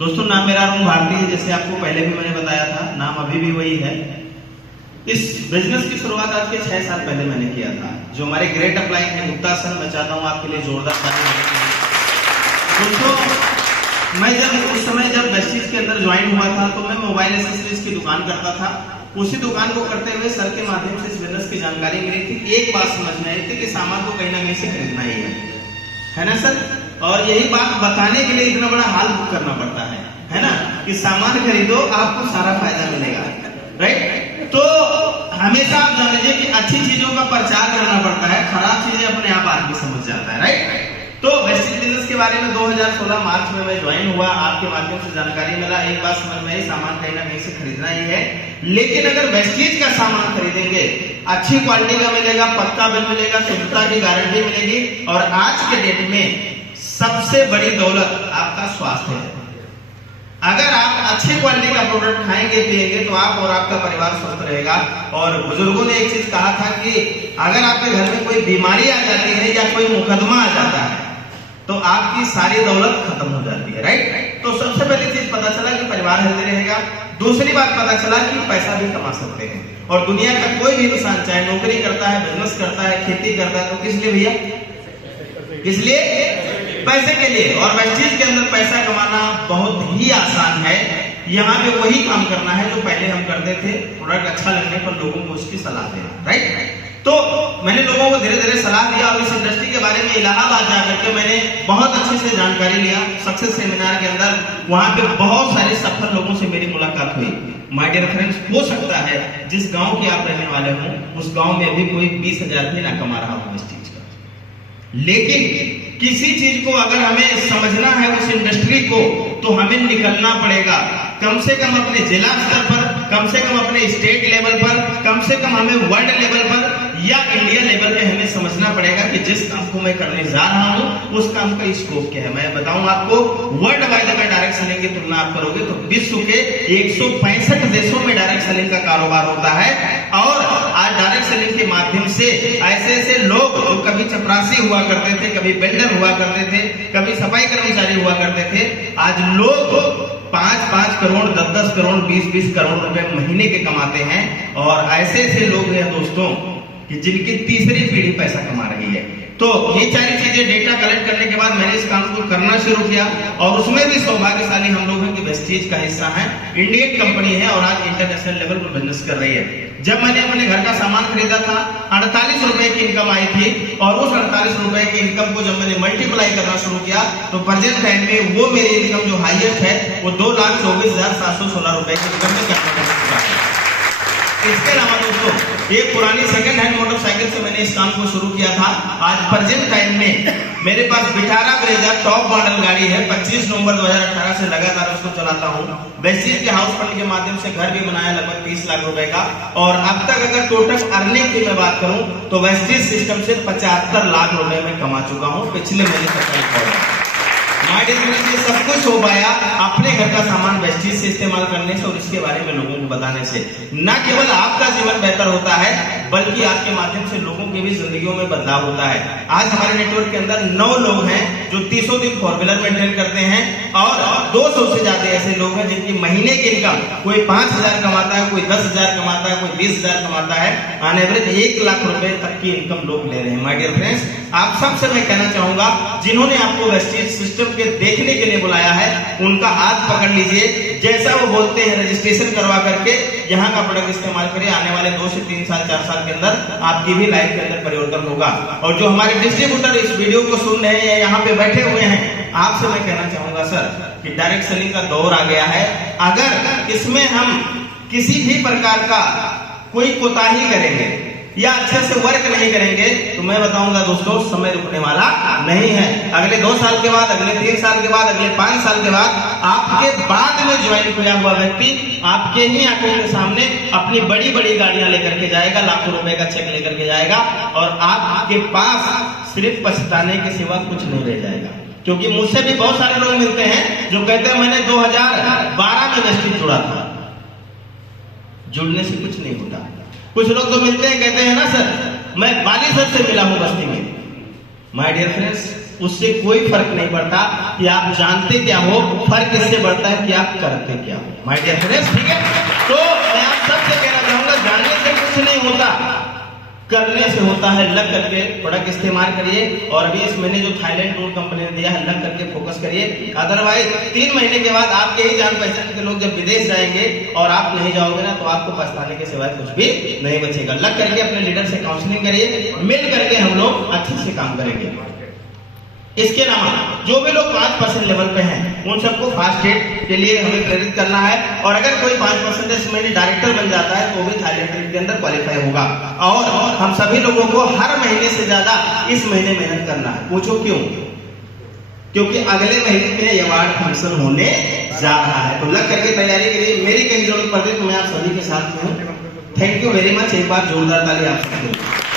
दोस्तों नाम मेरा अरुण भारती है, जैसे आपको पहले भी मैंने बताया था, नाम अभी भी वही है। इस बिजनेस की शुरुआत आज के 6 साल पहले मैंने किया था। जो हमारे ग्रेट अपलाइन है गुप्ता सर, मैं चाहता हूँ आपके लिए जोरदार ताली। दोस्तों मैं उस समय जब वेस्टीज के अंदर ज्वाइन हुआ था तो मैं मोबाइल एक्सेसरीज की दुकान करता था। उसी दुकान को करते हुए सर के माध्यम से इस बिजनेस की जानकारी मिली थी। एक बात समझ में आई थी कि सामान को कहीं ना कहीं से खरीदना ही है ना सर। और यही बात बताने के लिए इतना बड़ा हाल बुक करना पड़ता है ना, कि सामान खरीदो आपको सारा फायदा मिलेगा, राइट। तो हमेशा आप जान लीजिए कि अच्छी चीजों का प्रचार करना पड़ता है, खराब चीजें अपने आप आदमी समझ जाता है, राइट। तो वेस्टीज बिजनेस के बारे में 2016 मार्च में मैं ज्वाइन हुआ। आपके माध्यम से जानकारी मिला, एक बात समझ में आई, सामान कहीं ना कहीं से खरीदना ही है। लेकिन अगर वेस्टीज का सामान खरीदेंगे, अच्छी क्वालिटी का मिलेगा, पक्का बिल मिलेगा, शुद्धता की गारंटी मिलेगी, और आज के डेट में सबसे बड़ी दौलत आपका स्वास्थ्य है। अगर आप अच्छी क्वालिटी का प्रोडक्ट खाएंगे पिएंगे तो आप और आपका परिवार स्वस्थ रहेगा। और बुजुर्गों ने एक चीज कहा था कि अगर आपके घर में कोई बीमारी आ जाती है या कोई मुकदमा आ जाता है तो आपकी सारी दौलत खत्म हो जाती है, राइट। तो सबसे पहली चीज पता चला कि परिवार हेल्दी रहेगा। दूसरी बात पता चला कि पैसा भी कमा सकते हैं। और दुनिया का कोई भी इंसान चाहे नौकरी करता है, बिजनेस करता है, खेती करता है, तो किस लिए भैया? किस लिए? पैसे के लिए। और वेस्टीज के अंदर पैसा कमाना बहुत ही आसान है। यहाँ पे वही काम करना है जो पहले हम करते थे, प्रोडक्ट अच्छा लगने पर लोगों को उसकी सलाह देना, राइट। तो मैंने लोगों को धीरे धीरे सलाह दिया और इस इंडस्ट्री के बारे में इलाहाबाद जाकर के मैंने बहुत अच्छे से जानकारी लिया। सक्सेस सेमिनार के अंदर वहां पे बहुत सारे सफल लोगों से मेरी मुलाकात हुई। माय डियर फ्रेंड्स, हो सकता है जिस गांव के आप रहने वाले हो उस गांव में अभी कोई 20,000 भी ना कमा रहा हो इस चीज का, लेकिन किसी चीज को अगर हमें समझना है उस इंडस्ट्री को, तो हमें निकलना पड़ेगा। कम से कम अपने जिला स्तर पर, कम से कम अपने स्टेट लेवल पर, कम से कम हमें वर्ल्ड लेवल पर या इंडिया लेवल पे हमें समझना पड़ेगा कि जिस काम को मैं करने जा रहा हूं उस काम का स्कोप क्या है। मैं बताऊं आपको, वर्ल्ड वाइड अगर डायरेक्ट सेलिंग की तुलना आप करोगे तो विश्व के 165 देशों में डायरेक्ट सेलिंग का कारोबार होता है। और आज डायरेक्ट सेलिंग के माध्यम से ऐसे ऐसे लोग जो कभी चपरासी हुआ करते थे, कभी बिल्डर हुआ करते थे, कभी सफाई कर्मचारी हुआ करते थे, आज लोग 5-5 करोड़, 10-10 करोड़, 20-20 करोड़ रुपए महीने के कमाते हैं। और ऐसे ऐसे लोग हैं दोस्तों कि जिनकी तीसरी पीढ़ी पैसा कमा रही है। तो ये सारी चीजें डेटा कलेक्ट करने के बाद मैंने इस काम को करना शुरू किया। और उसमें भी सौभाग्यशाली हम लोग हैं कि वेस्टीज का हिस्सा है, इंडियन कंपनी है और आज इंटरनेशनल लेवल पर बिजनेस कर रही है। जब मैंने अपने घर का सामान खरीदा था 48 रुपए की इनकम आई थी, और उस 48 रुपए की इनकम को जब मैंने मल्टीप्लाई करना शुरू किया तो प्रेजेंट टाइम में वो मेरी इनकम जो हाईएस्ट है वो 2,24,716 रुपए की इनकम में करने का शुरू किया। इसके अलावा दोस्तों एक पुरानी सेकंड हैंड मोटरसाइकिल से मैंने इस काम को शुरू किया था। आज प्रेजेंट टाइम में मेरे पास विटारा ब्रेजा टॉप मॉडल गाड़ी है। 25 नवंबर 2018 से लगातार उसको चलाता हूँ। वेस्टीज के हाउस फंड के माध्यम से घर भी बनाया लगभग 30 लाख रुपए का। और अब तक अगर टोटल अर्निंग की मैं बात करूं तो वेस्टीज सिस्टम से 75 लाख रुपए में कमा चुका हूं पिछले महीने। सब कुछ हो पाया अपने घर का सामान वेस्टीज से इस्तेमाल करने से और इसके बारे में लोगों को बताने से। न केवल आपका जीवन बेहतर होता है बल्कि आपके माध्यम से लोगों की भी जिंदगियों में बदलाव होता है। आज हमारे नेटवर्क के अंदर 9 लोग हैं जो 30 दिन 4 व्हीलर मेंटेन करते हैं, और 200 से ज्यादा ऐसे लोग हैं जिनकी महीने की इनकम कोई 5,000 कमाता है, कोई 10,000 कमाता है, कोई 20,000 कमाता है। ऑन एवरेज 1 लाख रुपए तक की इनकम लोग ले रहे हैं। माय डियर फ्रेंड्स, आप सबसे मैं कहना चाहूंगा जिन्होंने आपको वेस्टीज सिस्टम के देखने के लिए बुलाया है उनका हाथ पकड़ लीजिए। जैसा वो बोलते हैं रजिस्ट्रेशन करवा करके यहाँ का प्रोडक्ट इस्तेमाल करिए। आने वाले 2 से 3 साल 4 साल के अंदर आपकी भी लाइफ के अंदर परिवर्तन होगा। और जो हमारे डिस्ट्रीब्यूटर इस वीडियो को सुन रहे हैं या यहाँ पे बैठे हुए हैं, आपसे मैं कहना चाहूंगा सर कि डायरेक्ट सेलिंग का दौर आ गया है। अगर इसमें हम किसी भी प्रकार का कोई कोताही करेंगे या अच्छे से वर्क नहीं करेंगे तो मैं बताऊंगा दोस्तों समय रुकने वाला नहीं है। अगले 2 साल के बाद, अगले 3 साल के बाद, अगले 5 साल के बाद आपके बाद में ज्वाइन किया हुआ व्यक्ति आपके ही आंखों के सामने अपनी बड़ी बड़ी गाड़ियां लेकर के जाएगा, लाखों रुपए का चेक लेकर के जाएगा, और आपके पास सिर्फ पछताने के सिवा कुछ नहीं रह जाएगा। क्योंकि मुझसे भी बहुत सारे लोग मिलते हैं जो कहते हैं मैंने 2012 में वेस्टीज जुड़ा था। जुड़ने से कुछ नहीं होता। कुछ लोग तो मिलते हैं कहते हैं ना सर मैं बाली सर से मिला हूं बस्ती में। माय डियर फ्रेंड्स, उससे कोई फर्क नहीं पड़ता कि आप जानते क्या हो, फर्क इससे बढ़ता है कि आप करते क्या हो। माय डियर फ्रेंड्स, ठीक है। तो मैं आप सबसे कहना चाहूंगा, जानने से कुछ नहीं होता, करने से होता है। लग करके प्रोडक्ट इस्तेमाल करिए, और अभी इस महीने जो थाईलैंड टूर कंपनी ने दिया है, लग करके फोकस करिए। अदरवाइज 3 महीने के बाद आपके ही जान पहचान के लोग जब विदेश जाएंगे और आप नहीं जाओगे ना, तो आपको पछताने के सिवाय कुछ भी नहीं बचेगा। लग करके अपने लीडर से काउंसलिंग करिए, मिल करके हम लोग अच्छे से काम करेंगे। इसके अलावा जो भी लोग 5% लेवल पे हैं, उन सबको फास्ट ट्रैक के लिए हमें प्रेरित करना है। और अगर कोई 5% में डायरेक्टर बन जाता है तो भी थाईलैंड ट्रिप के अंदर क्वालिफाई होगा। और हम सभी लोगों को हर महीने से ज्यादा इस महीने मेहनत करना है। पूछो क्यों? क्योंकि अगले महीने में अवार्ड फंक्शन होने जा रहा है। तो लग करके तैयारी करिए। मेरी कहीं जरूरत पड़ती तो मैं आप सभी के साथ में हूँ। Thank you very much. एक बार जोरदार ताली आप सबके लिए।